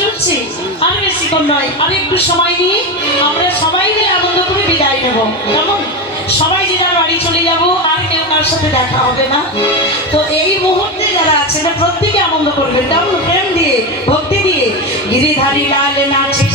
চলছে আর বেশিক্ষণ নয়, আর একটু সময় নিয়ে আমরা সবাই মিলে আনন্দ করে বিদায় নেব। কেমন? সবাই যে যার বাড়ি চলে যাব, আর কেউ কার সাথে দেখা হবে না। তো এই মুহূর্তে যারা আছেন প্রত্যেকে আনন্দ করবেন, তেমন প্রেম দিয়ে ভক্তি দিয়ে। গিরিধারী লাল নাচে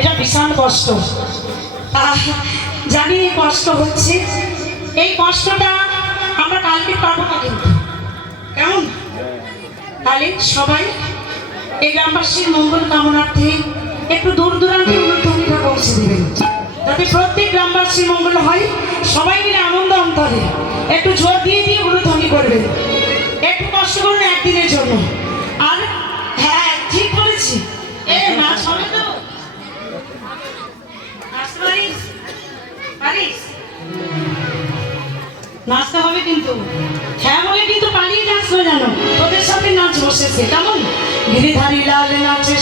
এটা ভীষণ কষ্ট। জানি কষ্ট হচ্ছে, এই কষ্টটা আমরা কালকে পাবো না কিন্তু। কেমন? তাহলে সবাই এই গ্রামবাসীর মঙ্গল কামনার্থে একটু দূর দূরান্তে উলুধ্বনিটা পৌঁছে দেবেন, যাতে প্রত্যেক গ্রামবাসীর মঙ্গল হয়। সবাই মিলে আনন্দ অন্তরে একটু জোর দিয়ে দিয়ে উলুধ্বনি করবেন। একটু কষ্ট করুন একদিনের জন্য। আর হ্যাঁ, ঠিক বলেছি, এ নাচ হবে তো? নাচতে হবে কিন্তু, হ্যাঁ বলে কিন্তু পালিয়ে যাস না, জানো তোদের সাথে নাচ বসেছে। কেমন? গিরিধারী লাল নাচে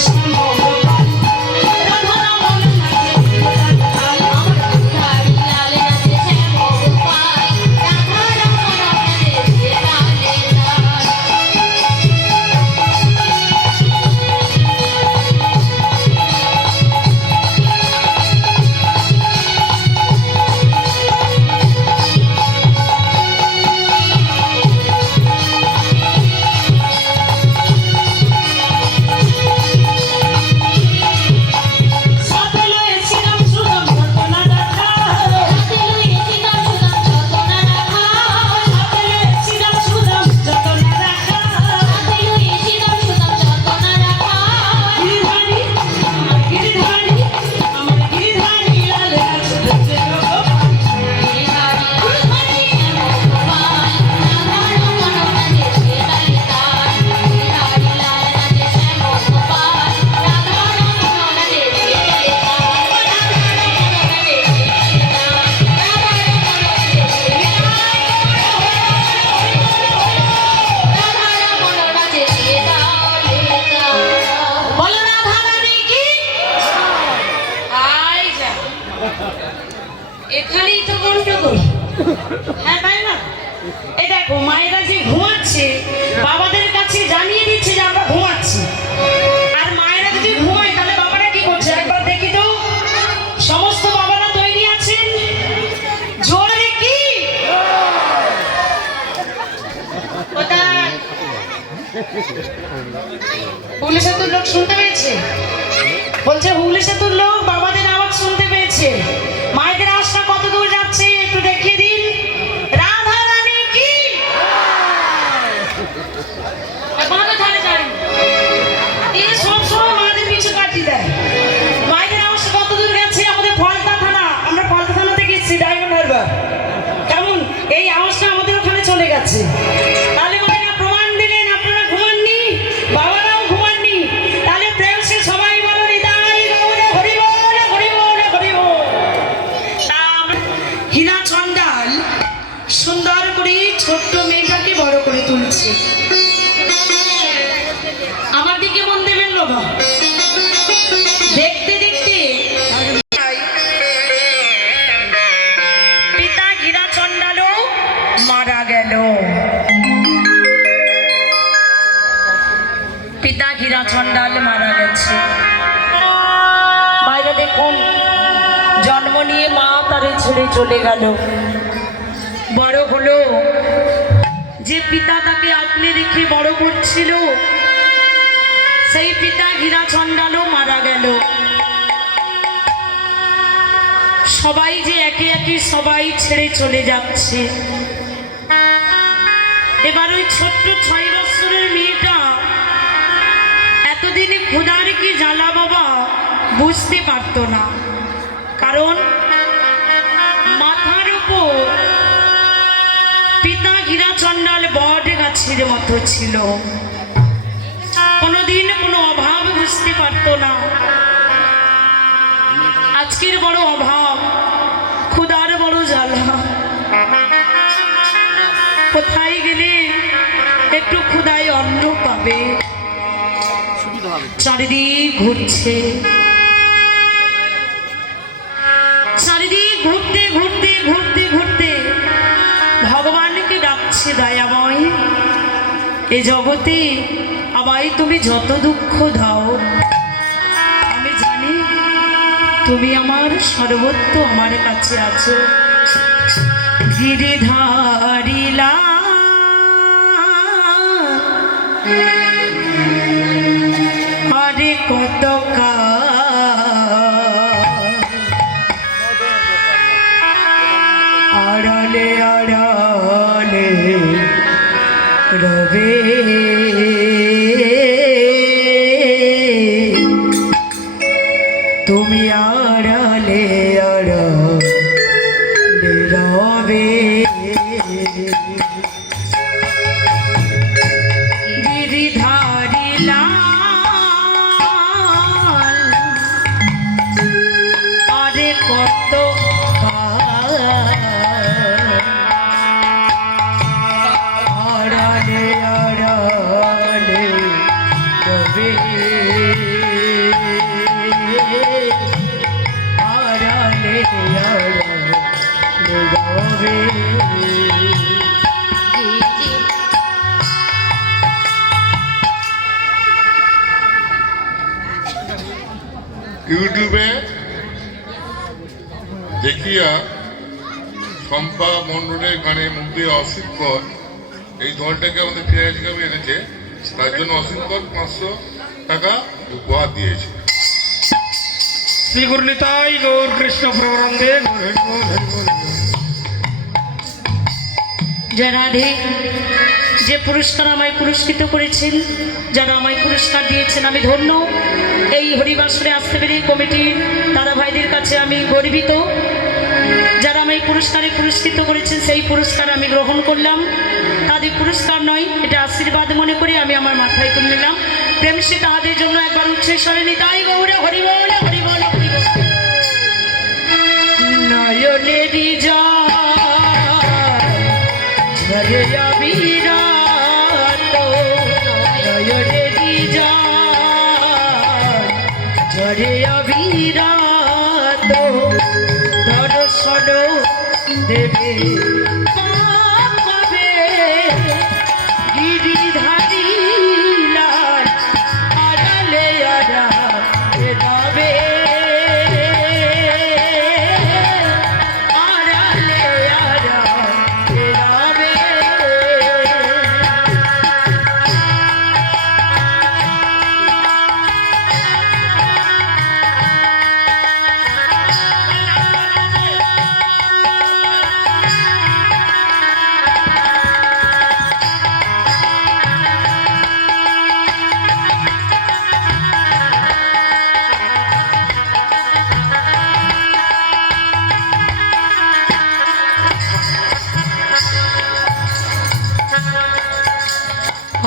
এখানেই তো গন্ডগোল। হ্যাঁ তাই না? এই দেখো মায়েরা যে ঘুমাচ্ছে বাবাদের কাছে জানিয়ে দিচ্ছে যে আমরা ঘুমাচ্ছি, আর মায়েরা যদি ঘুমায় তাহলে বাবারা কি করছে একবার দেখি তো। সমস্ত বাবারা তৈরি আছেন? জোরে কি? কোথায়? হুগলি সেতুর লোক শুনতে পেয়েছে? বলছে হুগলি সেতুর লোক বাবাদের আওয়াজ শুনতে পেয়েছে। মায়েদের আওয়াজটা কত দূর যাচ্ছে একটু দেখিয়ে দিন। রাধা রানী কি? এখনো ধারে যায়নি। এই সবসময় মায়েদের পিছু কাটি দেয়। মায়েদের আওয়াজটা কত দূর গেছে? আমাদের ফলতা থানা, আমরা ফলতা থানা থেকে এসেছি ডায়মন্ড হারবার। কেমন এই আওয়াজটা আমাদের ওখানে চলে গেছে। তাহলে মায়েরা প্রমাণ দিলেন আপনারা ঘুমাননি, বাবারাও ঘুমাননি। তাহলে প্রেম সে সবাই বলো নিতাই গৌর হরি বল হরি বল হরি বল। হীরা চন্ডাল সুন্দর করে ছোট্ট মেয়েটাকে বড় করে তুলছে। আমার দিকে মন দেবেন বাবা। দেখতে দেখতে পিতা হীরা চন্ডালও মারা গেল। পিতা হীরা চন্ডাল মারা গেছে। মায়েরা দেখুন জন্ম নিয়ে মা তারে ছেড়ে চলে গেল। বড় হলো, যে পিতা তাকে আপনি রেখে বড় করছিল সেই পিতা হীরা চন্ডালও মারা গেল। সবাই যে একে একে সবাই ছেড়ে চলে যাচ্ছে। এবার ওই ছোট্ট 6 বছরের মেয়েটা এতদিনে ক্ষুধার কি জ্বালা বাবা বুঝতে পারতো না। কারণ মাথার উপর পিতা হীরা চন্ডাল বট গাছের মতো ছিল, কোনোদিন কোনো অভাব বুঝতে পারতো না। আজকের বড় অভাব, ক্ষুধার বড় জ্বালা। কোথায় গেলে একটু ক্ষুধায় অন্ন পাবে? চারিদিক ঘুরছে, চারিদিক ঘুরতে ঘুরতে ঘুরতে ঘুরতে ভগবানকে ডাকছে, দয়াময় এ জগতে আমায় তুমি যত দুঃখ দাও, আমি জানি তুমি আমার সর্বত্র আমার কাছে আছো। গিরিধারিলা আরে কত আড়ালে আড়ালে রবে তুমি আড়ালে আড়ালে রবে। গিরিধারিলা আরে কত আড়ালে আড়ালে রবে, আড়ালে আড়ালে রবে। ইউটিউবে দেখিয়া শম্পা মণ্ডলের গানে মুগ্ধ অসিতকর এই দলটাকে আমাদের ফিনান্স হিসাবে এনেছে, তার জন্য অসিতকর 500 টাকা উপহার দিয়েছে। শ্রী গুরু নিতাই গৌর কৃষ্ণ প্রবরন্দে। জয় রাধে। যে পুরস্কার আমায় পুরস্কৃত করেছেন, যারা আমায় পুরস্কার দিয়েছেন, আমি ধন্য। এই হরিবাসরে আসতে পেরে কমিটির দাদা ভাইদের কাছে আমি গর্বিত। যারা আমায় পুরস্কারে পুরস্কৃত করেছেন সেই পুরস্কার আমি গ্রহণ করলাম। তাদের পুরস্কার নয়, এটা আশীর্বাদ মনে করে আমি আমার মাথায় তুলে নিলাম। প্রেম সে তাদের জন্য একবার উচ্চস্বরে নিতাই গৌরে হরি বল হরি বল হরি বল। নয়নেরি ঝরে অবিরত, নয়নেরি ঝরে অবিরত, দর্শন দেবে পাবে গিরিধারী লাল আড়ালে আড়ালে যাবে আড়ালে আড়ালে যাবে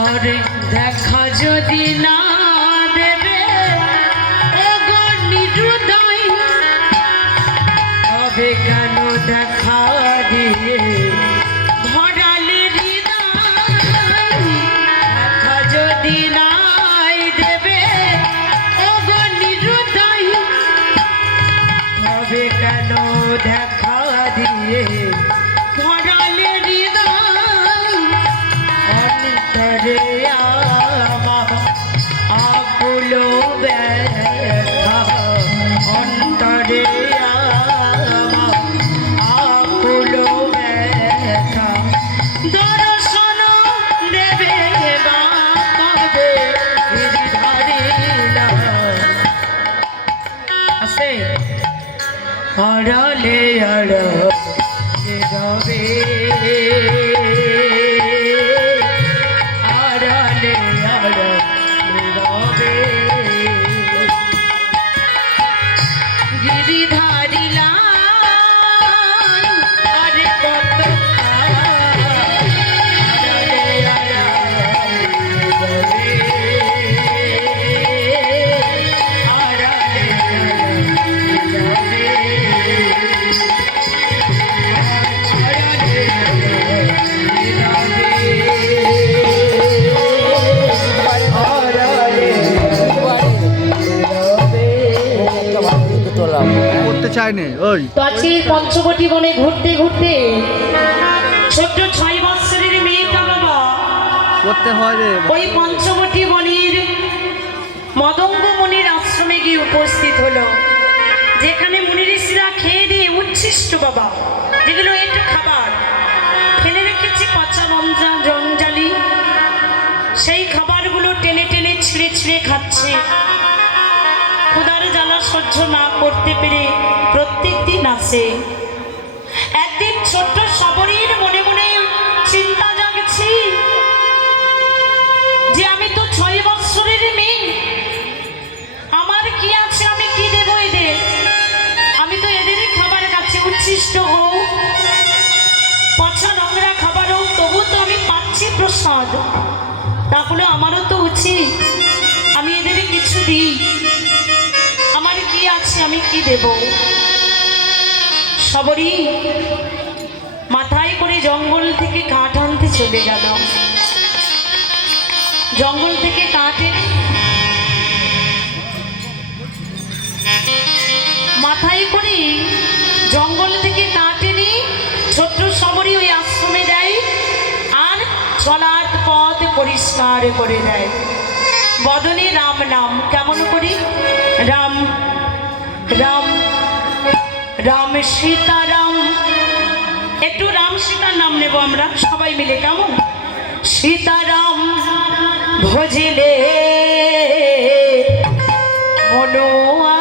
আরে দেখা যদি না দেবে ওগো নিরুদয় তবে কেন দেখা দিয়ে ভরালে হৃদয় দেখা যদি নাই দেবে ওগো নিরুদয় তবে কেন দেখা দিয়ে ভরালে হৃদয় অন্তরে আমার আকুলো ব্যথা অন্তরে আমার আকুলো ব্যথা দর্শন দেবে বা কবে গিরিধারী লাল আছে আড়ালে আড়ালে যাবে আড়ালে আড়ালে যাবে গিরিধারী লাল আরে কত আড়ালে আড়ালে যাবে আড়ালে আড়ালে করতে চায়নি ওই তো আজকে পঞ্চবটি বনে ঘুরতে ঘুরতে ছোট্ট 6 বছরের মেয়েটা বাবা করতে হয় রে ওই পঞ্চবটি বনের মদঙ্গ মুনির আশ্রমে গিয়ে উপস্থিত হলো, যেখানে মুনি ঋষিরা খেয়ে দিয়ে উচ্ছিষ্ট বাবা, যেগুলো একটু খাবার ফেলে রেখেছে পচা জঞ্জালি, সেই খাবারগুলো টেনে টেনে ছিঁড়ে ছিঁড়ে খাচ্ছে। ক্ষুধার জ্বালা সহ্য না করতে পেরে প্রত্যেক দিন আসে। একদিন ছোট্ট শবরীর মনে মনে চিন্তা জাগছে যে আমি তো 6 বছরের মেয়ে, আমার কি আছে, আমি কি দেবো এদের? আমি তো এদেরই খাবার কাছে উচ্ছিষ্ট হোক পচা নোংরা খাবার হোক, তবু তো আমি পাচ্ছি প্রসাদ, তাহলে আমারও তো উচিত আমি এদের কিছু দিই। আমার কি আছে, আমি কি দেব? সবরই মাথায় করে জঙ্গল থেকে কাঠ আনতে চলে গেল। জঙ্গল থেকে কাঠ এনে মাথায় করে জঙ্গল থেকে কাঠ এনে ছোট্ট সবরই ওই আশ্রমে দেয় আর চলার পথ পরিষ্কার করে দেয়। বদনে রাম নাম কেমন করি? রাম রাম রাম সীতারাম, একটু রাম সীতার নাম নেব আমরা সবাই মিলে, কেমন? সীতারাম ভজিলে মনোয়া।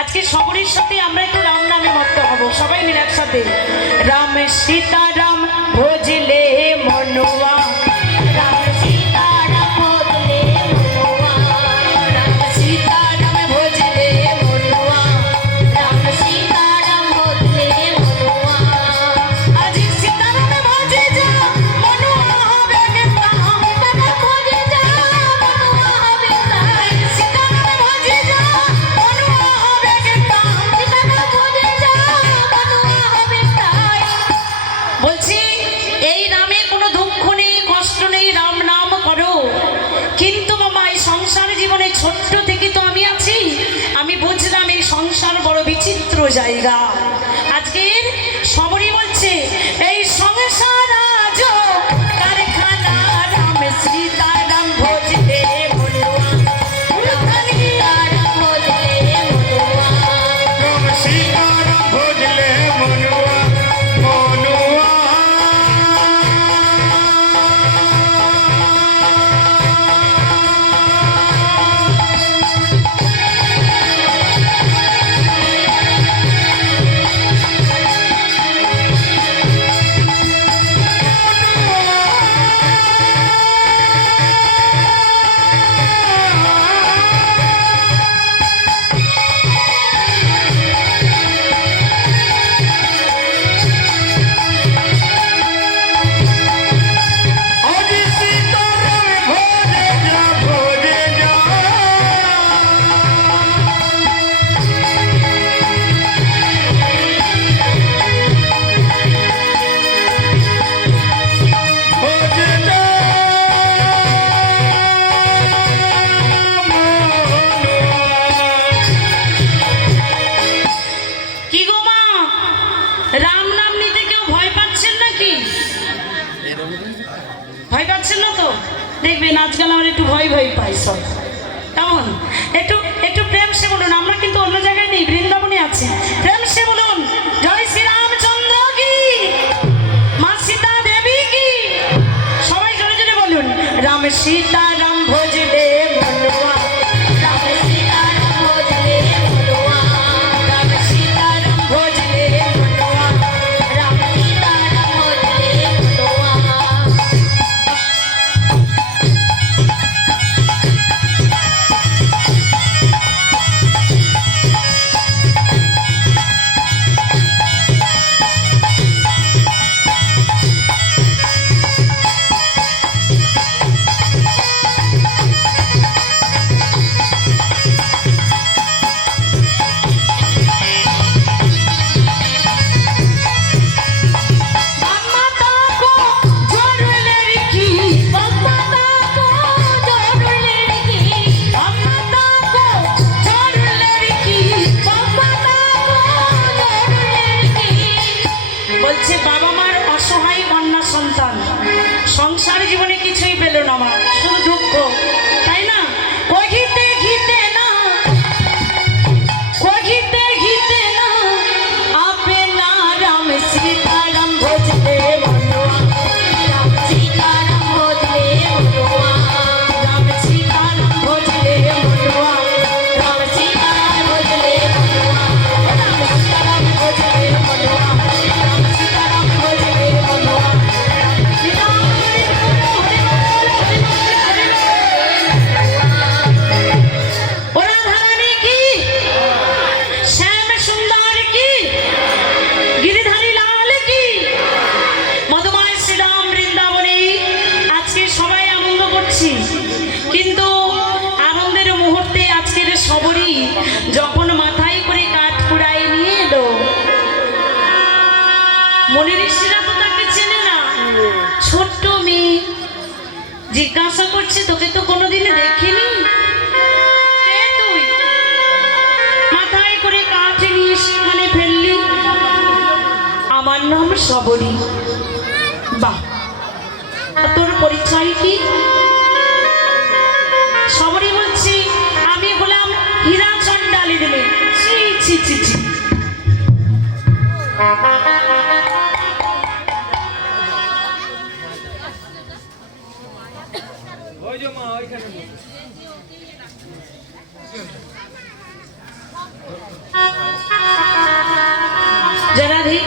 আজকে সবরের সাথে আমরা একটু রাম নামে মত্ত হব, সবাই মিলে একসাথে। রাম সীতারাম ভজিলে মনোয়া, রাম সীতারাম ভজলে মনোয়া, রাম সীতারাম ভজলে মনোয়া, রাম সীতারাম ভজলে মনোয়া। আজ সীতারাম ভজে যা মনোয়া হবে তাম, সীতারাম ভজে যা মনোয়া হবে তাই, সীতারাম ভজে যা মনোয়া হবে তাম, সীতারাম ভজে যা মনোয়া হবে তাই। বলছি এই জায়গা। আজকের সবরই বলছে এই সংসার আজ কারখানা, রাম সীতারাম ভজলে মনুয়া, সীতারাম ভজলে মনুয়া। রাম সীতারাম ভজলে মনুয়া মনুয়া। আজ সীতারাম ভজে যা ভজে যা। ভজে যা কি গো মা, রাম নাম নিতে কেউ ভয় পাচ্ছেন নাকি? ভয় পাচ্ছেন না তো? দেখবেন আজকাল আমার একটু ভয় ভয় পাই সব। কেমন একটু একটু প্রেম সে বলুন। আমরা কিন্তু অন্য জায়গায় নেই, বৃন্দাবনে আছি। প্রেম সে বলুন জয় শ্রীরামচন্দ্র কি, মা সীতা দেবী কি। সবাই জোরে জোরে বলুন রাম সীতারাম ভজলে মনুয়া, রাম সীতারাম ভজলে মনুয়া, রাম সীতারাম ভজলে মনুয়া, রাম সীতারাম ভজলে মনুয়া। বলছে বাবা মার অসহায় কন্যা সন্তান, সংসার জীবনে কিছুই পেল না মা, শুধু দুঃখ, তাই না? কহিতে ঘিতে না, কহিতে ঘিতে না, আপে না রাম সীতারাম ভজলে মনুয়া, রাম সীতারাম ভজলে মনুয়া, রাম সীতারাম ভজলে মনুয়া, রাম সীতারাম ভজলে মনুয়া, রাম সীতারাম ভজলে মনুয়া, রাম সীতারাম ভজলে মনুয়া। ও রাধারানী কি, শ্যাম সুন্দর কি, গিরিধারী লাল কি, মধুময় শ্রীরাম বৃন্দাবনে আজকে সবাই আনন্দ করছি। কিন্তু আনন্দের মুহূর্তে আজকের সবরই যখন মাথায় করে কাঠ কুড়াই নিয়ে এলো, মনে ঋষিরা তো তাকে চেনে না, ছোট্ট মেয়ে জিজ্ঞাসা করছে তোকে তো কোনোদিন দেখিনি, কে তুই? মাথায় করে কাঠ নিয়ে সেখানে ফেললি, আমার নাম সবরী। বাহ, তা তোর পরিচয় কি? সবরী বলছি আমি হলাম হীরা চণ্ডালী দেবে। ছি ছি ছি ছি। ওই যে মা ওইখানে। জনাধি,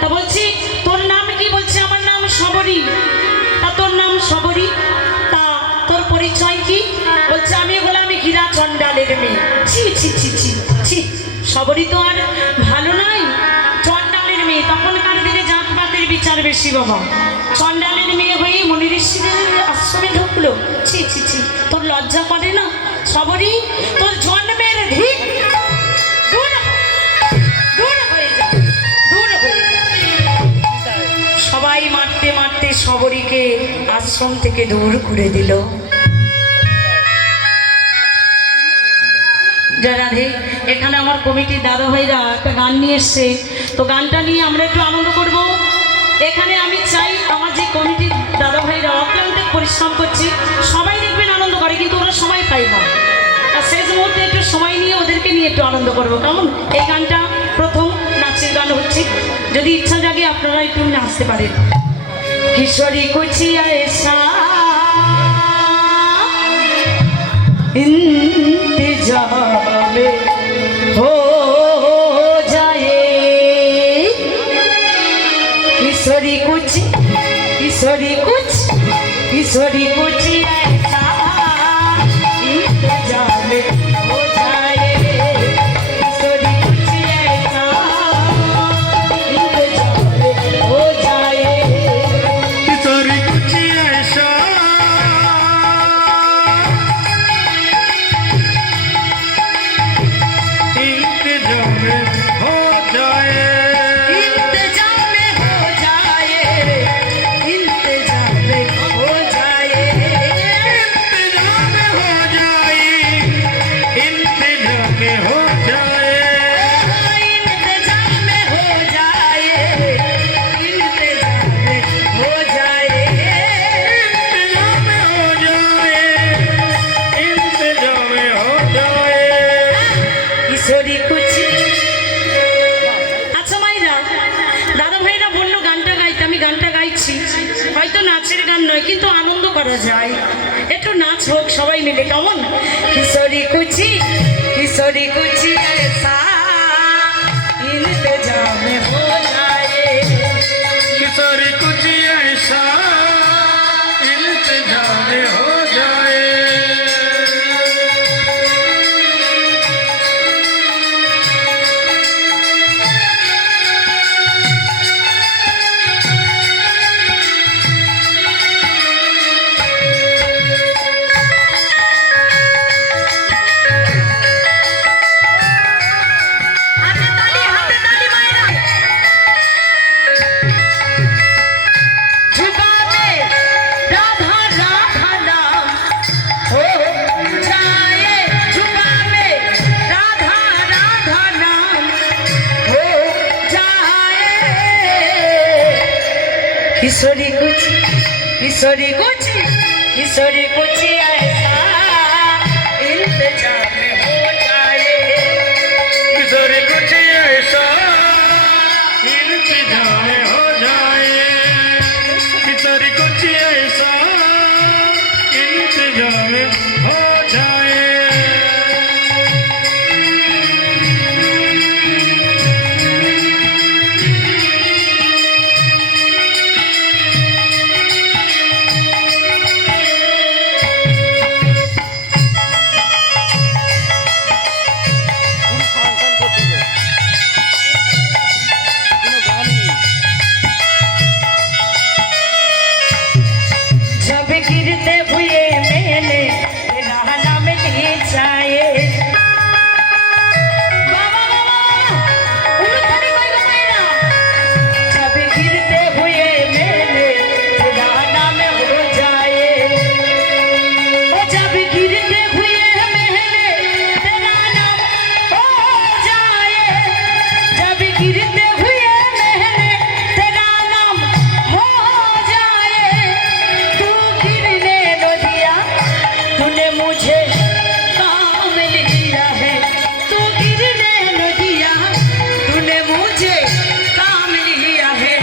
তা বলছি তোর নাম কি? বলছে আমার নাম সবরী। তা তোর নাম সবরী, তা তোর পরিচয় কি? বলছে আমি হলাম হীরা চণ্ডালের মেয়ে। ছি ছি ছি ছি ছি, সবরী তো আর ভালো নয়, চণ্ডালের মেয়ে। তখনকার দিনে জাতপাতের বিচার বেশি বাবা। চণ্ডালের মেয়ে হয়ে মনি ঋষিদের আশ্রমে ঢুকলো। ছি ছি ছি, তোর লজ্জা করে না? সবরী তোর জন্মের ধিক, দূর হ, দূর হয়ে যা, দূর হয়ে যা। সবাই মারতে মারতে সবরীকে আশ্রম থেকে দূর করে দিল। জয় রাধে। এখানে আমার কমিটির দাদা ভাইরা একটা গান নিয়ে এসছে, তো গানটা নিয়ে আমরা একটু আনন্দ করব। এখানে আমি চাই আমার যে কমিটির দাদা ভাইরা অক্লান্ত পরিশ্রম করছে, সবাই দেখবেন আনন্দ করে, কিন্তু ওরা সময় পায় না। আর শেষ মুহূর্তে একটু সময় নিয়ে ওদেরকে নিয়ে একটু আনন্দ করবো। কেমন? এই গানটা প্রথম নাচের গান হচ্ছে, যদি ইচ্ছা জাগে আপনারা একটু নাচতে পারেন। কিশোরী কুচিয়া এসা इंतजाम हो जाए, किशोरी कुछ ऐसा इंतजाम हो जाए, किशोरी कुछ ऐसा इंतजाम हो जाए, किशोरी कुछ ऐसा কিন্তু আনন্দ করা যায়, একটু নাচ হোক সবাই মিলে। কেমন? কিশোরী কুচি ऐसा इंतजाम हो जाए, किशोरी कुछ ऐसा इंतजाम हो जाए, किशोरी कुछ ऐसा इंतजाम हो जाए, किशोरी कुछ ऐसा इंतजाम हो जाए, किशोरी कुछ ऐसा इंतजाम हो जाए, गिरते हुए मैंने तेरा नाम लिए जाए, जब गिरते हुए मैंने तेरा नाम हो जाए, जब गिरते हुए मैंने तेरा नाम हो जाए, जब गिरते हुए मैंने तेरा नाम हो जाए, तू गिरने न दिया, तूने मुझे काम लिया है, तू गिरने न दिया, तूने मुझे काम लिया है।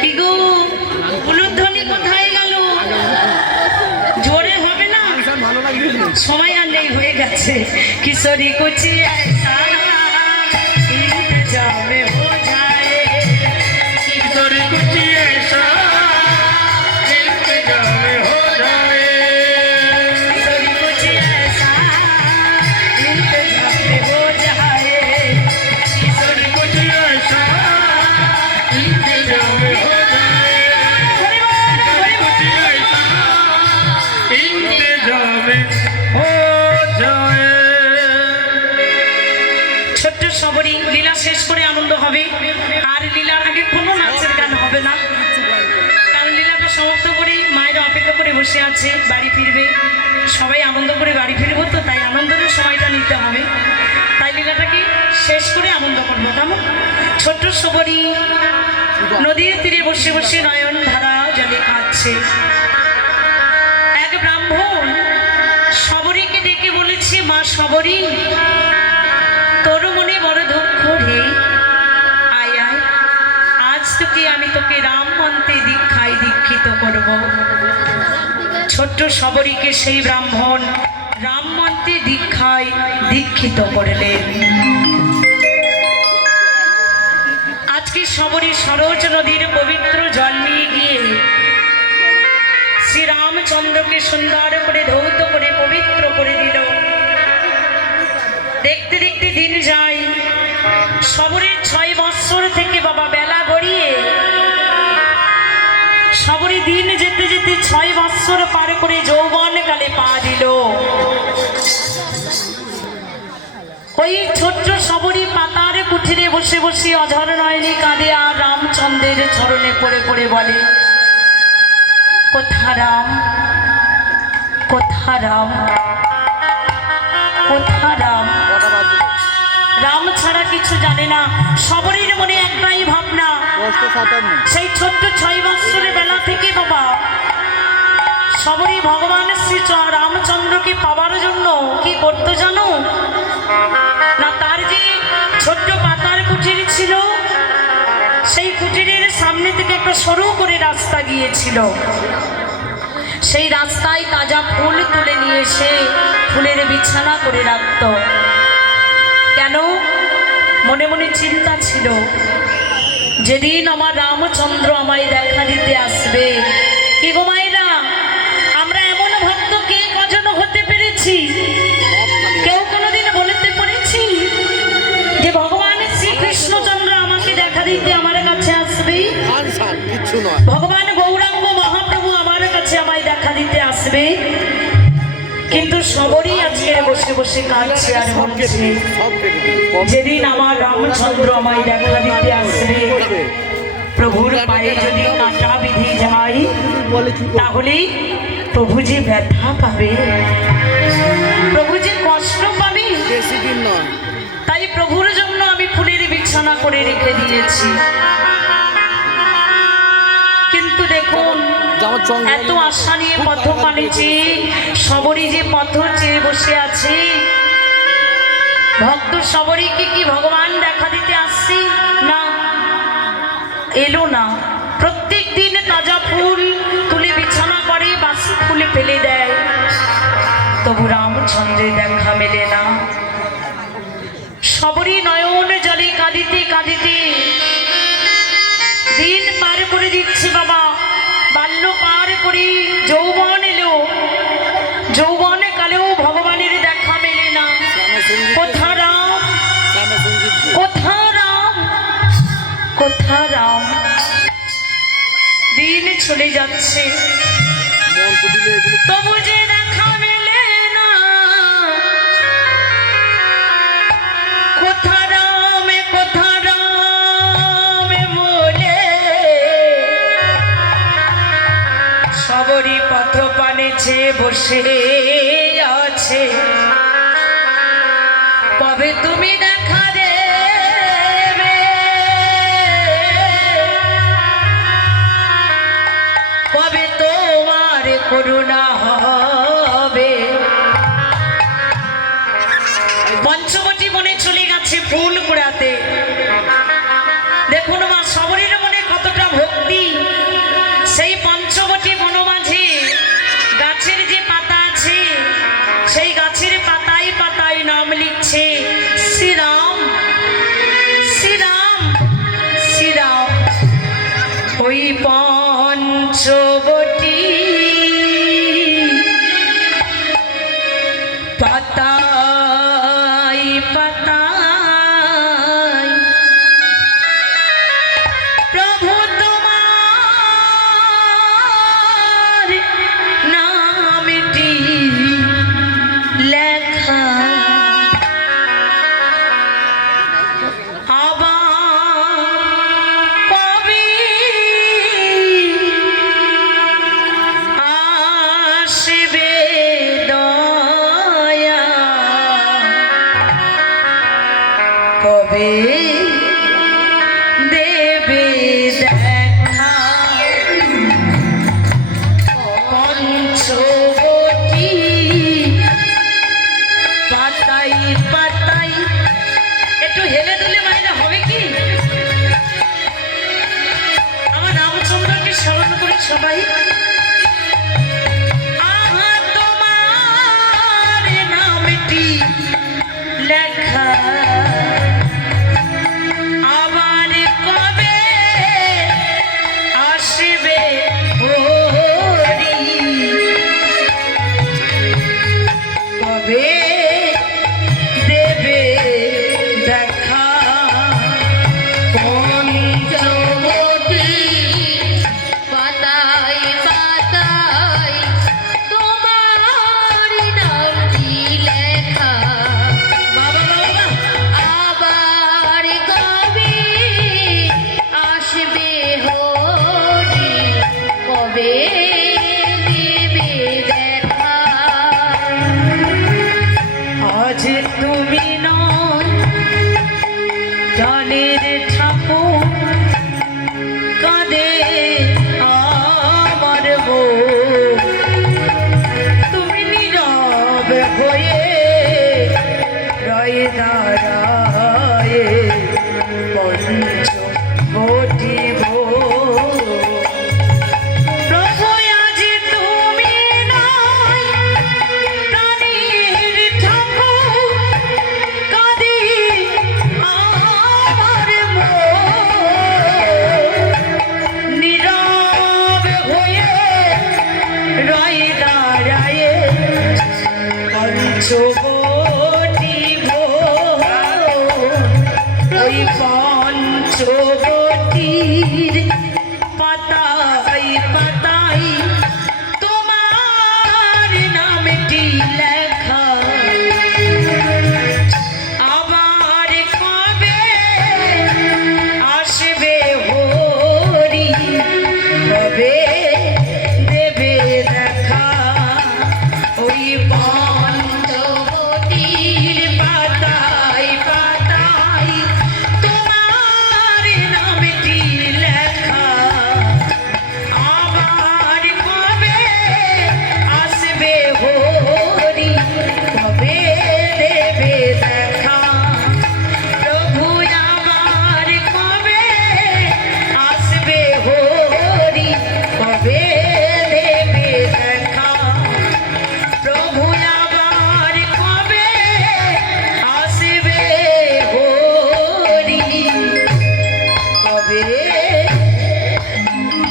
কি গো, উলুধ্বনি কোথায় গেল? জোরে হবে না? সময় আর নেই, হয়ে গেছে। কিশোরী কুচি ऐसा इंतजाम हो जाए, किशोरी कुछ ऐसा इंतजाम हो जाए, किशोरी कुछ ऐसा इंतजाम हो जाए, किशोरी कुछ ऐसा इंतजाम हो जाए, कुछ ऐसा इंतजाम हो जाए। ছোট্ট সবরী লীলা শেষ করে আনন্দ হবে, আর লীলার আগে কোনো নাচের গান হবে না, কারণ লীলাটা সমাপ্ত করে মায়েরা অপেক্ষা করে বসে আছে, বাড়ি ফিরবে, সবাই আনন্দ করে বাড়ি ফিরবো, তো তাই আনন্দের সময়টা নিতে হবে, তাই লীলাটাকে শেষ করে আনন্দ করবো। কেমন? ছোট্ট সবরী নদীর তীরে বসে বসে নয়ন ধারা জলে কাঁদছে। এক ব্রাহ্মণ সবরীকে ডেকে বলেছে, মা সবরী, তোর মনে বড় দুঃখ রে, আয় আয়, আজ তোকে আমি তোকে রাম মন্ত্রে দীক্ষায় দীক্ষিত করব। ছোট্ট সবরীকে সেই ব্রাহ্মণ রাম মন্ত্রে দীক্ষায় দীক্ষিত করলেন। আজকে সবরী সরোজ নদীর পবিত্র জল নিয়ে গিয়ে শ্রীরামচন্দ্রকে সুন্দর করে ধৌত করে পবিত্র করে দিল। দেখতে দেখতে দিন যায়, সবরীর 6 বৎসর থেকে বাবা বেলা গড়িয়ে সবরী দিন যেতে যেতে 6 বৎসর পার করে যৌবন কালে পা দিল। ওই ছোট্ট সবরী পাতার কুঠিরে বসে বসে অঝর নয়নে কাঁদে আর রামচন্দ্রের চরণে পড়ে পড়ে বলে, কোথা রাম, কোথা রাম, কোথা রাম। রাম ছাড়া কিছু জানে না, সবরীর মনে একটাই ভাবনা। সেই ছোট্ট 6 বৎসরের বেলা থেকে বাবা সবরী ভগবান শ্রী রামচন্দ্রকে পাওয়ার জন্য কি করতো জানো না? তার যে ছোট্ট পাতার কুটির ছিল, সেই কুটিরের সামনে থেকে একটা সরু করে রাস্তা গিয়েছিল। সেই রাস্তায় তাজা ফুল তুলে নিয়ে এসে ফুলের বিছানা করে রাখত। কেন? মনে মনে চিন্তা ছিল, যেদিন আমার রামচন্দ্র আমায় দেখা দিতে আসবে। কি গো মায়েরা, আমরা এমন ভক্ত কে কজন হতে পেরেছি? কেউ কোনোদিন বলতে পেরেছি যে ভগবান শ্রীকৃষ্ণচন্দ্র আমাকে দেখা দিতে আমার কাছে আসবে? ভগবান গৌরাঙ্গ মহাপ্রভু আমার কাছে আমায় দেখা দিতে আসবে? কিন্তু সবরই আজকে বসে বসে কাঁদছে আর বলছে, যেদিন আমার রামচন্দ্র আমায় দেখা দিতে আসবে, প্রভুর পায়ে যদি কাঁটা বিধে যায় তাহলে প্রভু যে ব্যথা পাবে, প্রভু যে কষ্ট পাবে। তাই প্রভুর জন্য আমি ফুলের বিছানা করে রেখে দিয়েছি। কিন্তু দেখুন, এত আশা নিয়ে পথ পানেছি, সবরী যে পথ চেয়ে বসে আছে। ভক্ত সবরীকে কি ভগবান দেখা দিতে আসছে? না, এলো না। প্রত্যেক দিন তাজা ফুল তুলে বিছানা করে, বাসি ফুলে ফেলে দেয়, তবু রামচন্দ্রের দেখা মেলে না। সবরী নয়ন জলে কাঁদিতে কাঁদিতে দিন পার করে দিচ্ছে বাবা। বাল্য পার করে যৌবন এলো, যৌবন কালেও ভগবানের দেখা মেলে না। কোথা রাম, কোথা রাম, কোথা রাম। দিন চলে যাচ্ছে, তবু যে দেখা মেলে না। কোথা রাম, কোথা রাম বলে সবরী পথ পানেছে বসে আছে। কবে তুমি দেখা দেবে, কবে তোমার করুণা হবে। পঞ্চবটী বনে চলে গেছে ফুল কুড়াতে। দেখুন মা সবরীর মনে কতটা ভক্তি। সেই পঞ্চবটী বন মাঝে গাছের যে পাতা আছে, সেই গাছের কবে দেবে দেখা পঞ্চবটি পাতাই পাতাই একটু হেলে দিলে মায়েরা হবে কি? আমার রামচন্দ্রকে স্মরণ করি সবাই। আহা তোমার নামটি লেখা আবার কবে আসবে হরি, কবে দেবে দেখা পঞ্চবটি পাতায় পাতায় তোমার নামটি লেখা বাবা বাবা আবার কবে আসবে হরি, কবে দেবে দেখা আজ তুমি নয় গানের ঠাকুর কাঁদে আমার মন, তুমি নীরব হয়ে রয়ে দাঁড়ায়ে পঞ্চবটি প্রভু আজ তুমি নয় প্রাণীর ঠাকুর কাঁদে আমার মন, নীরব হয়ে রয়ে দাঁড়ায়ে পঞ্চবটি ওই পঞ্চবটির পাতাই পাতাই তোমার নামটি লেখা আবার কবে আসবে হরি, কবে দেবে দেখা ওই পঞ্চবটির পাতাই পাতাই তোমার নামটি লেখা আবার কবে আসবে হরি, কবে দেবে দেখা প্রভু আবার কবে আসবে হরি, কবে দেবে দেখা প্রভু আবার কবে আসবে হরি, কবে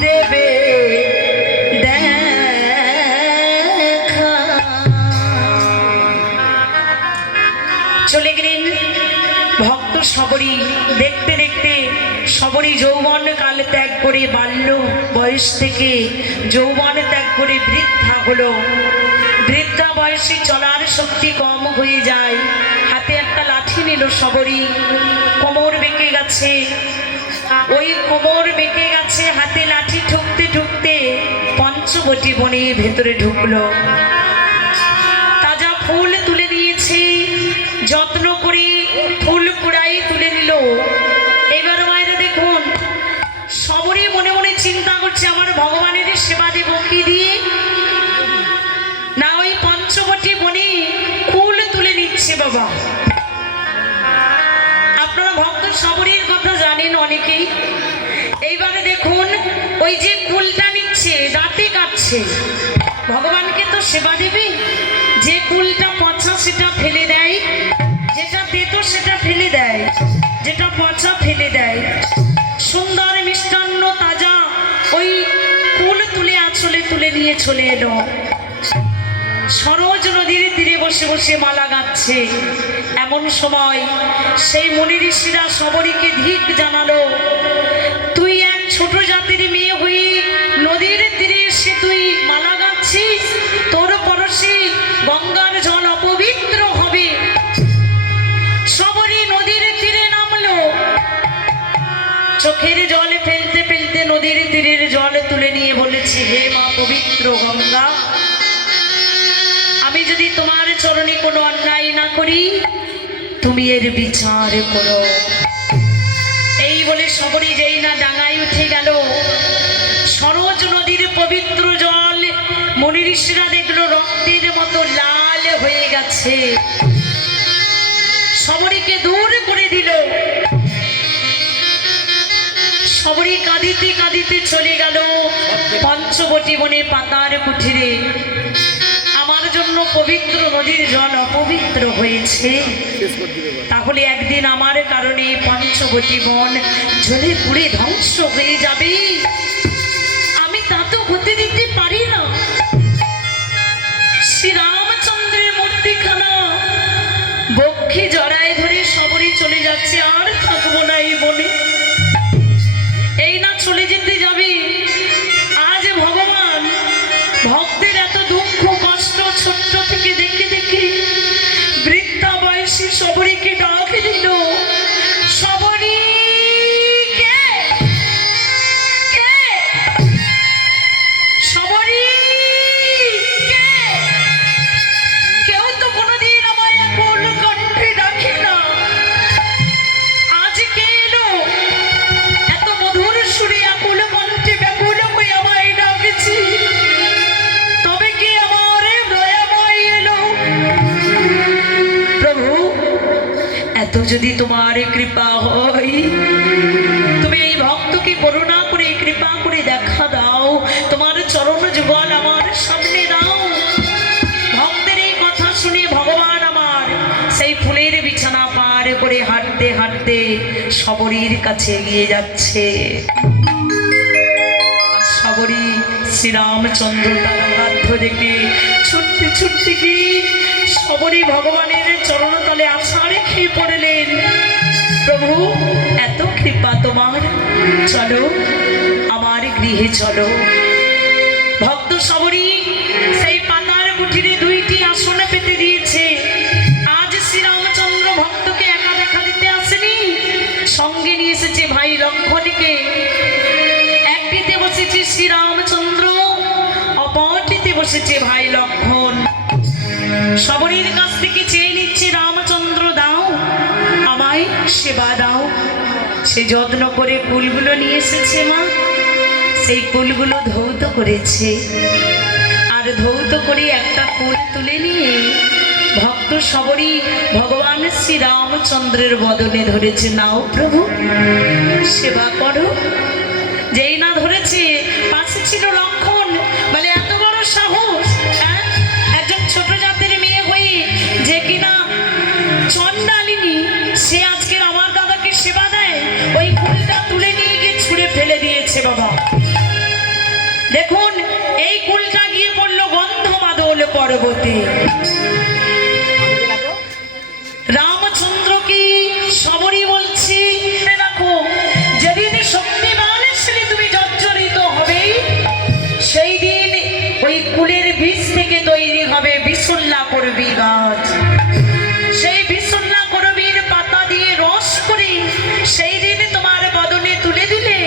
দেবে দেখা। চলে গেলেন ভক্ত সবরী। দেখতে দেখতে সবরী যৌবন কাল ত্যাগ করে বাল্য বয়স থেকে যৌবন ত্যাগ করে বৃদ্ধা হলো। বৃদ্ধা বয়সে চলার শক্তি কম হয়ে যায়। হাতে একটা লাঠি নিল সবরী, কোমর বেঁকে গেছে। ওই কোমর বেঁকে গেছে, হাতে লাঠি ঠুকতে ঠুকতে পঞ্চবটি বনে ভেতরে ঢুকলো। তাজা ফুল তুলে নিয়েছে, যত্ন করে ফুল কুড়াই তুলে নিল। এবার মায়েরা দেখুন, সবরই মনে মনে চিন্তা করছে আমার ভগবানের সেবা দেব কি দিয়ে। না ওই পঞ্চবটি বনে ফুল তুলে নিচ্ছে বাবা। আপনারা ভক্ত সবরীর কথা জানেন অনেকেই। এইবারে দেখুন ওই যে কুলটা নিচ্ছে, দাঁতে কাটছে। ভগবানকে তো সেবা দেবে, যে কুলটা পচা সেটা ফেলে দেয়, যেটা তেতো সেটা ফেলে দেয়, যেটা পচা ফেলে দেয়। সুন্দর মিষ্টান্ন তাজা ওই কুল তুলে আঁচলে তুলে নিয়ে চলে এলো। সরোজ নদীর তীরে বসে বসে মালা গাচ্ছে। এমন সময় সেই মুনি ঋষিরা সবরীকে ধিক জানালো, তুই এক ছোট জাতির মেয়ে হয়ে নদীর তীরে এসে তুই মালা গাচ্ছিস, তোর পরশে গঙ্গার জল অপবিত্র হবে। সবরী নদীর তীরে নামলো, চোখের জল ফেলতে ফেলতে নদীর তীরের জল তুলে নিয়ে বলেছে, হে মা পবিত্র গঙ্গা, আমি যদি তোমার চরণে কোনো অন্যায় না করি তুমি এর বিচার করো। এই বলে সবরি যেই না ডাঙায় উঠে গেল, সরোজ নদীর পবিত্র জল মুনি ঋষিরা দেখলো রক্তের মতো লাল হয়ে গেছে। সবরীকে দূর করে দিল। সবরী কাঁদিতে কাঁদিতে চলে গেল পঞ্চবটী বনে পাতার কুঠিরে। আমার জন্য পবিত্র নদীর জল অপবিত্র হয়েছে, তাহলে একদিন আমার কারণে পঞ্চবটী বন জ্বলে পুড়ে ধ্বংস হয়ে যাবে। আমি তা তো হতে দিতে পারি না। শ্রীরামচন্দ্রের মূর্তিখানা বক্ষে জড়ায় ধরে সবরই চলে যাচ্ছে, আর থাকবো না এই বনে। এই না চলে যেতে যাবে। আজ ভগবান ভক্তের এত দুঃখ কষ্ট ছোট্ট থেকে দেখে দেখে বৃদ্ধা বয়সী সবরীকে ডাক দিল, সবরী কে কে সবরী কে? কেউ তো কোনোদিন আমায় কোন কণ্ঠে ডাকে না। আজ কে এলো এত মধুর সুরে আকুল কণ্ঠে ব্যাকুল হয়ে আমায় ডাকেছি? তবে কি আমার দয়াময় এলো? প্রভু, এত যদি তোমার কৃপা হয়, তুমি এই ভক্তকে করুণা করে কৃপা করে দেখা দাও, তোমার চরণ যুগল আমার সামনে দাও। ভক্তের এই কথা শুনে ভগবান আমার সেই ফুলের বিছানা পার করে হাঁটতে হাঁটতে সবরীর কাছে এগিয়ে যাচ্ছে। সবরী শ্রীরামচন্দ্র তার হাত দেখে ছুটতে ছুটতে গিয়ে সবরী ভগবানের চরণতলে আশা রেখে পড়লেন। প্রভু, এত কৃপা তোমার, চলো আমার গৃহে চলো। ভক্ত সবরী সেই পাতার কুঠিরে দুইটি আসন পেতে দিয়েছে। আজ শ্রীরামচন্দ্র ভক্তকে একা দেখা দিতে আসেনি, সঙ্গে নিয়ে এসেছে ভাই লক্ষ্মণকে। একটিতে বসেছে শ্রীরামচন্দ্র, অপরটিতে বসেছে ভাই লক্ষ্মণ। সবরীর কাছ থেকে চেয়ে নিচ্ছে, রামচন্দ্র দাও, আমায় সেবা দাও। সে যত্ন করে ফুলগুলো নিয়ে এসেছে মা, সেই ফুলগুলো ধৌত করেছে। আর ধৌত করে একটা ফুল তুলে নিয়ে ভক্ত সবরী ভগবান শ্রীরামচন্দ্রের বদনে ধরেছে, নাও প্রভু সেবা করো। যেই না ধরেছে, পাশে ছিল লক্ষ্মণ। বলে এত বড় সাহস, হ্যাঁ? একজন ছোট জাতের মেয়ে হয়ে যে কিনা চণ্ডালিনী, সে আজকে আমার দাদাকে সেবা দেয়? ওই ফুলটা তুলে নিয়ে গিয়ে ছুঁড়ে ফেলে দিয়েছে বাবা। দেখুন, এই কুলটা গিয়ে পড়লো গন্ধমাদল পর্বতে। রামচন্দ্রকে সবরী বলছি, রাখো, যেদিন শক্তিমান শ্রী তুমি জর্জরিত হবে, সেই দিন ওই কুলের বীজ থেকে তৈরি হবে বিশুল্লা করবি গাছ। সেই বিশুল্লা করবির পাতা দিয়ে রস করে সেই দিন তোমার বদনে তুলে দিলে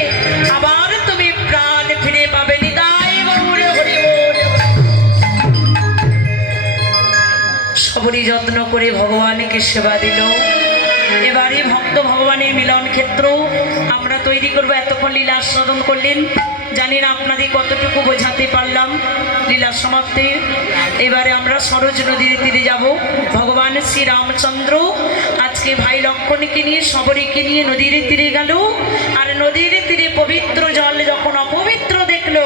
আবার তুমি প্রাণ ফিরে পাবে। নিতাই গৌর হরি বল। সবরী যত্ন করে ভগবানকে সেবা দিল। এবারে ভক্ত ভগবানের মিলন ক্ষেত্র আমরা তৈরি করব। এতক্ষণ লীলা আস্বাদন করলেন, জানি না আপনাদের কতটুকু বোঝাতে পারলাম লীলা সমাপ্তির। এবারে আমরা সরোজ নদীর তীরে যাব। ভগবান শ্রীরামচন্দ্র আজকে ভাই লক্ষ্মণকে নিয়ে সবরীকে নিয়ে নদীর তীরে গেল। আর নদীর তীরে পবিত্র জল যখন অপবিত্র দেখলো,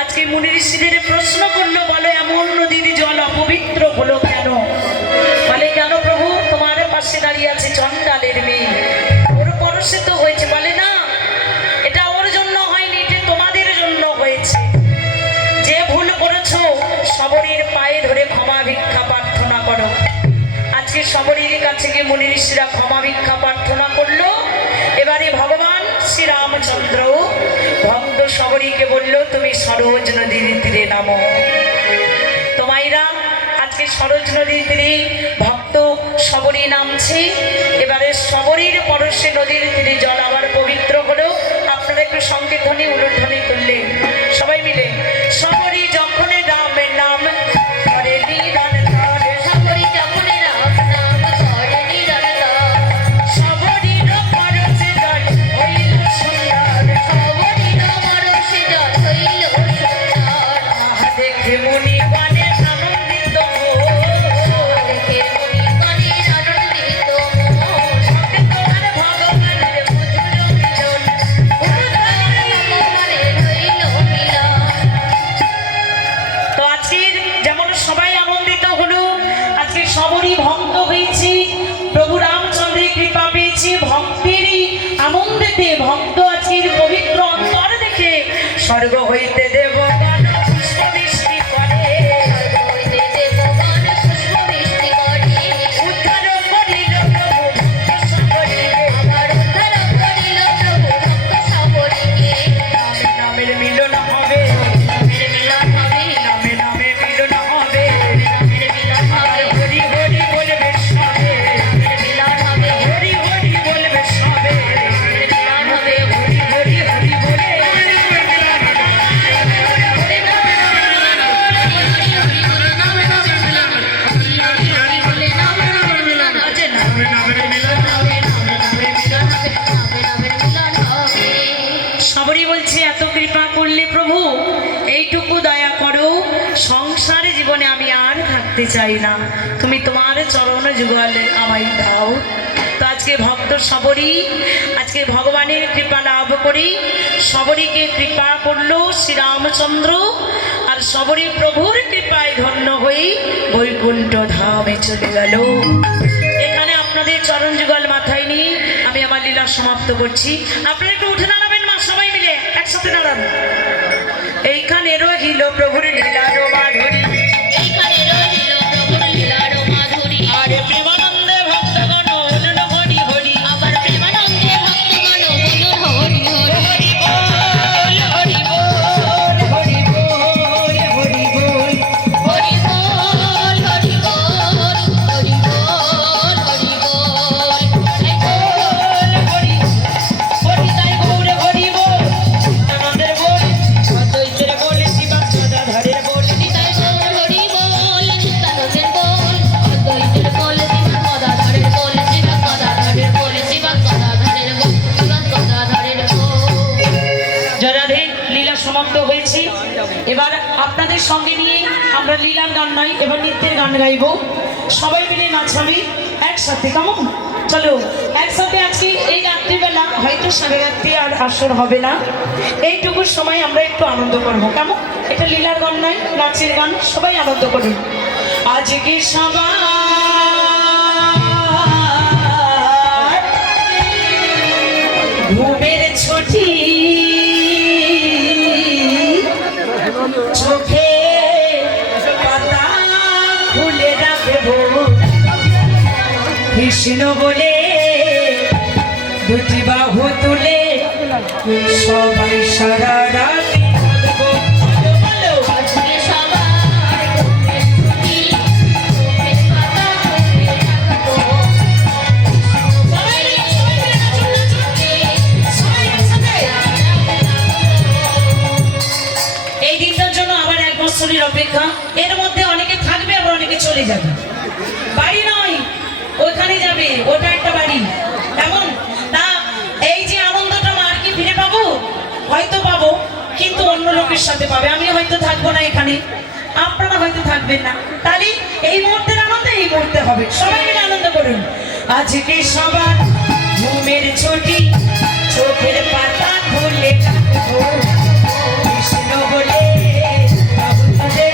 আজকে মুনি ঋষিদের প্রশ্ন করলো, বলো এমন নদীর জল অপবিত্র হলো কেন? বলে কেন প্রভু, তোমার পাশে দাঁড়িয়ে আছে চণ্ডালের মেয়ে, ওর পরশে তো হয়েছে। বলে না, এটা ওর জন্য হয়নি, এটা তোমাদের জন্য হয়েছে। যে ভুল করেছো সবরীর পায়ে ধরে ক্ষমা ভিক্ষা প্রার্থনা করো। আজকে সবরীর কাছে গিয়ে মুনি ঋষিরা ক্ষমা ভিক্ষা প্রার্থনা করলো। এবারে ভগবান শ্রীরামচন্দ্র ভক্ত সবরীকে বলল, তুমি সরোজ নদীর তীরে নামো। তোমাইরা আজকে সরোজ নদীর তীরে ভক্ত সবরী নামছে। এবারে সবরীর পরশে নদীর তীরে জল আবার পবিত্র হলো। আপনারা একটু সংকীর্তনী উলুধ্বনি তুললেন সবাই মিলে। সবরী যখন রামের নাম করে নিদান, সবরী যখন রাম নাম করে নিদান, স্বর্গ হইতে দেবগণ পুষ্প বৃষ্টি করে হইতে দেবগণ পুষ্প বৃষ্টি করে উদ্ধার করিল প্রভু ভক্ত সকলকে। আবার উদ্ধার করিল প্রভু ভক্ত সকলকে নামে নামের মিলন হবে, নামের মিলন হবে নামে নামে মিলন হবে, নামের মিলন আর হবে হরি হরি বলবে সবে, নামের মিলন হবে হরি হরি বলবে সবে, নামের মিলন হবে হরি হরি হরি বলে আছে না। সবরই বলছে এত কৃপা করলে প্রভু এইটুকু দয়া করো, সংসারে জীবনে আমি আর থাকতে চাই না, তুমি তোমার চরণ যুগলে আমায় দাও। তো আজকে ভক্ত সবরই আজকে ভগবানের কৃপা লাভ করি, সবরীকে কৃপা করলো শ্রীরামচন্দ্র, আর সবরী প্রভুর কৃপায় ধন্য হয়ে বৈকুণ্ঠ ধামে চলে গেল। এখানে আপনাদের চরণ যুগল মাথায় নিয়ে আমি আমার লীলা সমাপ্ত করছি। আপনারা একটু উঠে দাঁড়াবেন মা, সবাই মিলে একসাথে দাঁড়ান। এইখানে রহিল প্রভুর লীলার মাধুরী, এইখানে রহিল প্রভুর লীলার মাধুরী আরে প্রেমানন্দে ভক্তগণ হলেন হরি হরি, আবার প্রেমানন্দে ভক্তগণ বলুন হরি হরি হরি বল হরি বল হরি বল হরি বল। হরি বল হরি বল হরি বল হরি বল হরি হরি তাই গৌরে হরি বল, আনন্দের বল, অদ্বৈতের বল, শিবাস গদাধরের বল, নিতাই বল হরি বল নিত্যানন্দের বল অদ্বৈতের বল শিব গদাধরের বল শিব গদাধরের বল শিব গদাধরের বল শিব গদাধরের বল জরাধে লীলা সমাপ্ত হয়েছে। এবার আপনাদের সঙ্গে নিয়ে আমরা লীলার গান নাই, এবার নৃত্যের গান গাইবো, সবাই মিলে নাচাবি একসাথে, কেমন? চলো একসাথে। আজকে এই রাত্রিবেলা হয়তো সাড়ে রাত্রি আর আসর হবে না, এইটুকু সময় আমরা একটু আনন্দ করবো, কেমন? এটা লীলার গান নাই, নাচের গান, সবাই আনন্দ করুন। আজকে সবাই ঘুমের ছুটি, চোখে পাতা খুলে রাখবো, কৃষ্ণ বলে দুটি বাহু তুলে সবাই সারা রাত কাঁদবো। বলো, বলো। আজকে সবাই ঘুমের ছুটি চোখের পাতা খুলে রাখবো সবাই মিলে, সবাই মিলে নাচুন, নাচুন। সবাই একসাথে। এই দিনটার জন্য আবার 1 বছরের অপেক্ষা, এর মধ্যে অনেকে থাকবে আবার অনেকে চলে যাবে। বাড়ি নয়, ওখানে যাবে, ওটা একটা বাড়ি, কেমন? তা এই যে আনন্দটা মা আর কি ফিরে পাবো? হয়তো পাবো, কিন্তু অন্য লোকের সাথে পাবে, আমি হয়তো থাকবো না এখানে, আপনারা হয়তো থাকবেন না, তাহলে এই মুহূর্তের আনন্দ এই মুহূর্তে হবে, সবাই মিলে আনন্দ করুন। আজকে সবার ঘুমের ছুটি, চোখের পাতা খুলে রাখবো, কৃষ্ণ বলে বাবু তুলে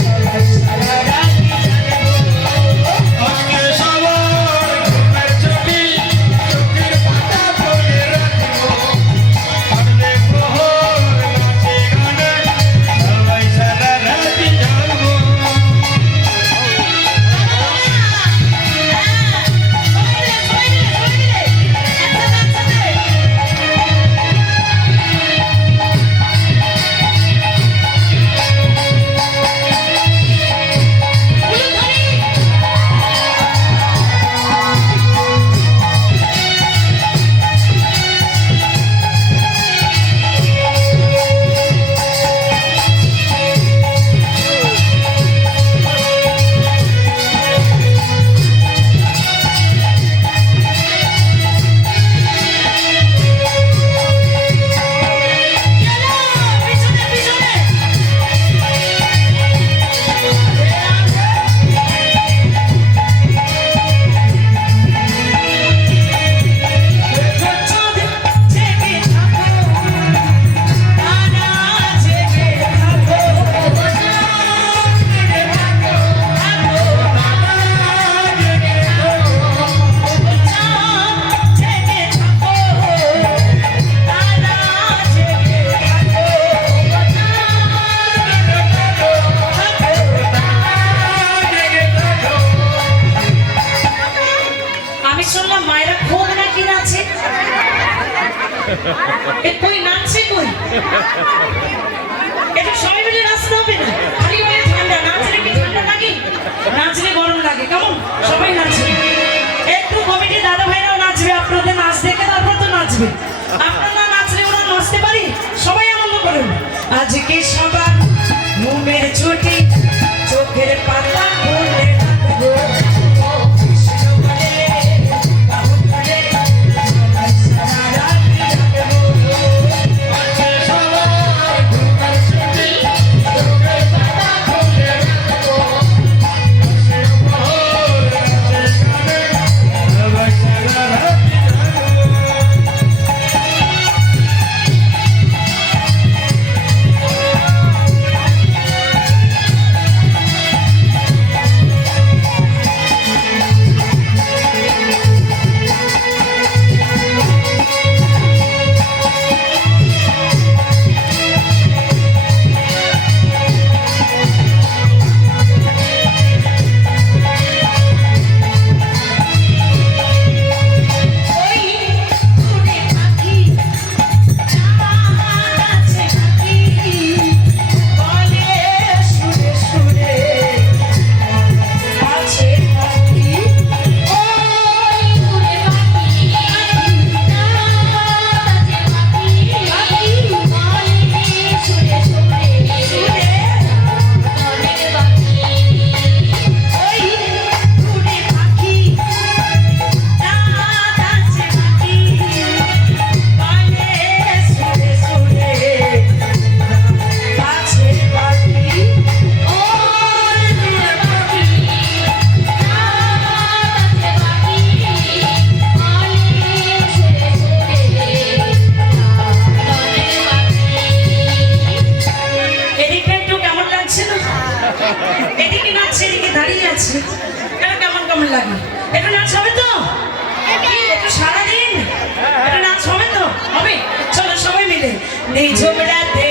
সবাই সারা রাত কাঁদবো। আজকে সবার ঘুমের ছুটি, চোখের পাতা খুলে রাখবো, আনন্দে প্রহর নাচে গানে সবাই সারা রাতি জাগবো। সবাই মিলে, সবাই মিলে, সবাই মিলে। এটা সবাই মিলে নাচতে হবে না, খালি বলে ঠান্ডা, নাচলে কি ঠান্ডা লাগে? নাচলে গরম লাগে, কেমন? সবাই নাচবে, একটু কমিটি দাদা ভাইরাও নাচবে, আপনাদের নাচ দেখে তারপর তো নাচবে। আপনারা না নাচলে ওরা নাচতে পারি? সবাই আনন্দ করুন। আজকে সবার ঘুমের ছুটি, চোখের পাতা খুলে রাখবো। কৃষ্ণ বলে, বাবু বলে, সবাই সারা রাত্রি জাগবো। এদিকে নাচছে, এদিকে দাঁড়িয়ে আছে, কেমন কেমন লাগে? একটু নাচ হবে তো? একটু সারাদিন একটু নাচ হবে তো? হবে, চলো সবাই মিলে নেই ঝগড়াতে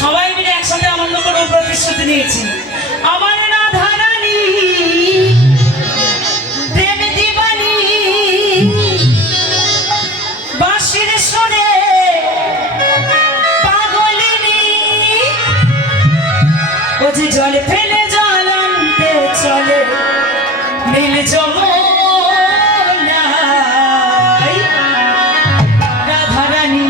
সবাই মিলে একসাথে আনন্দ করে প্রতিশ্রুতি নিয়েছি। আমার রাধা রানী প্রেম দিবানী বাঁশির সুরে পাগলিনী, ও যে জলে ফেলে জল আনতে চলে নীল যমুনায়। রাধা রানী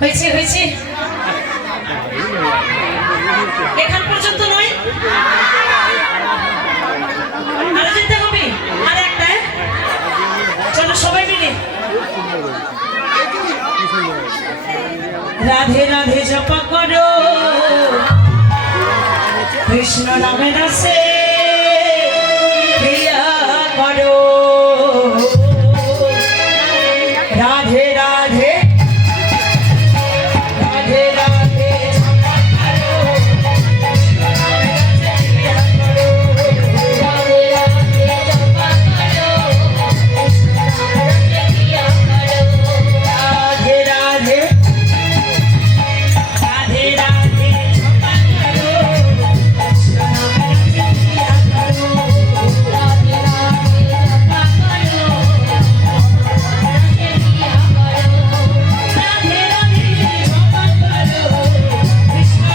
হয়েছে হয়েছে এখান পর্যন্ত নয় আরো যেতে হবে আর একটা চলো সবাই মিলে রাধে রাধে জপা করো কৃষ্ণ নামে দাসে প্রিয়া করো রাধে রাধে রাধে রাধে জপা করো রাধে রাধে জপা করো কৃষ্ণ নামে প্রিয়া করো রাধে রাধে রাধে রাধে জপা করো কৃষ্ণ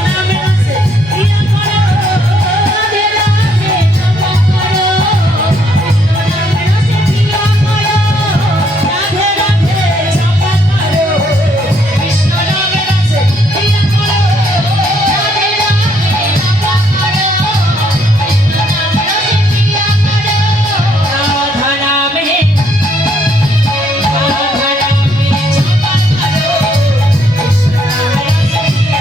নামে প্রিয়া করো রাধে রাধে জপা করো রাধে রাধে জপা করো কৃষ্ণ নামে প্রিয়া করো রাধে রাধে জপা করো কৃষ্ণ নামে প্রিয়া করো রাধে রাধে জপা করো কৃষ্ণ নামে প্রিয়া করো রাধা নামে জপা করো কৃষ্ণ নামে প্রিয়া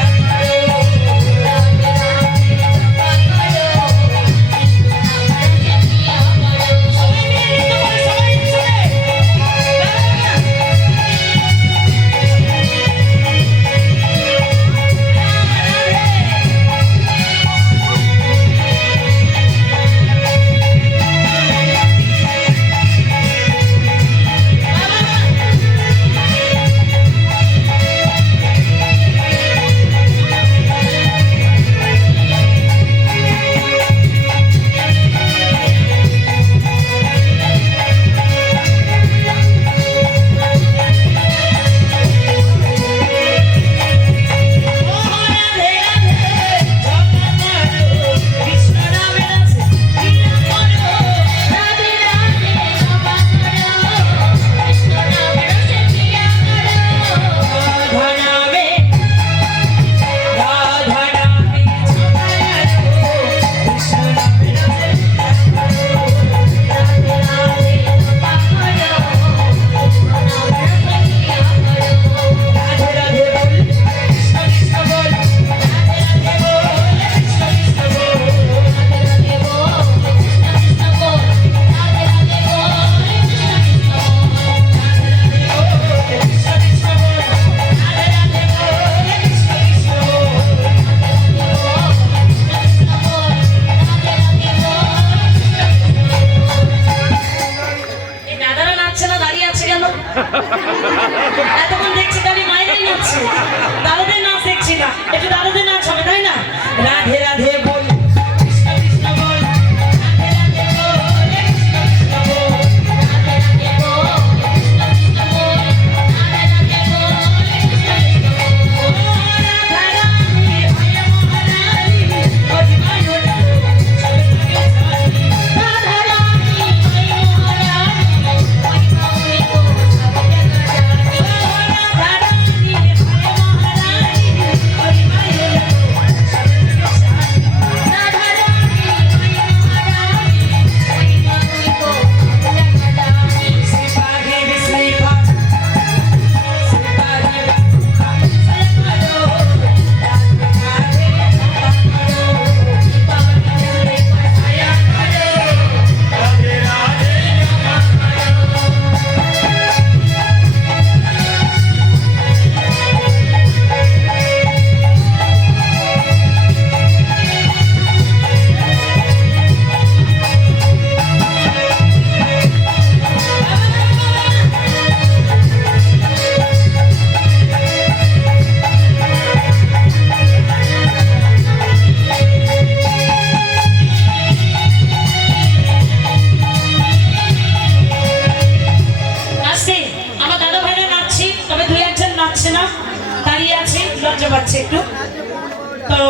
করো সবাই মিলে নিতে পারে সবাই রাধে রাধে জপা করো কৃষ্ণ নামে প্রিয়া করো রাধে রাধে জপা করো কৃষ্ণ নামে প্রিয়া করো রাধা নামে জপা করো কৃষ্ণ নামে রাধে রাধে জপা করো কৃষ্ণ নামে প্রিয়া করো রাধে রাধে বল কৃষ্ণ কৃষ্ণ বল রাধে রাধে বল কৃষ্ণ কৃষ্ণ বল রাধে রাধে বল কৃষ্ণ কৃষ্ণ বল রাধে রাধে বল কৃষ্ণ কৃষ্ণ বল কৃষ্ণ কৃষ্ণ বল রাধে রাধে বল কৃষ্ণ কৃষ্ণ বল এই দাদারা নাচছে না দাঁড়িয়ে আছে কেন এতক্ষণ দেখছি দাঁড়িয়ে মায়েরাই নাচছে দাদাদের নাচ দেখছি না একটু দাদাদের নাচ হবে তাই না রাধে রাধে বল কৃষ্ণ কৃষ্ণ বল রাধে রাধে বল কৃষ্ণ কৃষ্ণ বল রাধে রাধে বল কৃষ্ণ কৃষ্ণ বল রাধে রাধে বল কৃষ্ণ কৃষ্ণ বল রাধা রাধে ভয় মহারানী হরি মায়ো সবে থাকে সাথী রাধা রাধে হরি মহারানী হরি মাউলি গো সবে জাগা জানি রাধা রাধে ভয় মহারানী হরি মায়ো পাচ্ছে একটু তো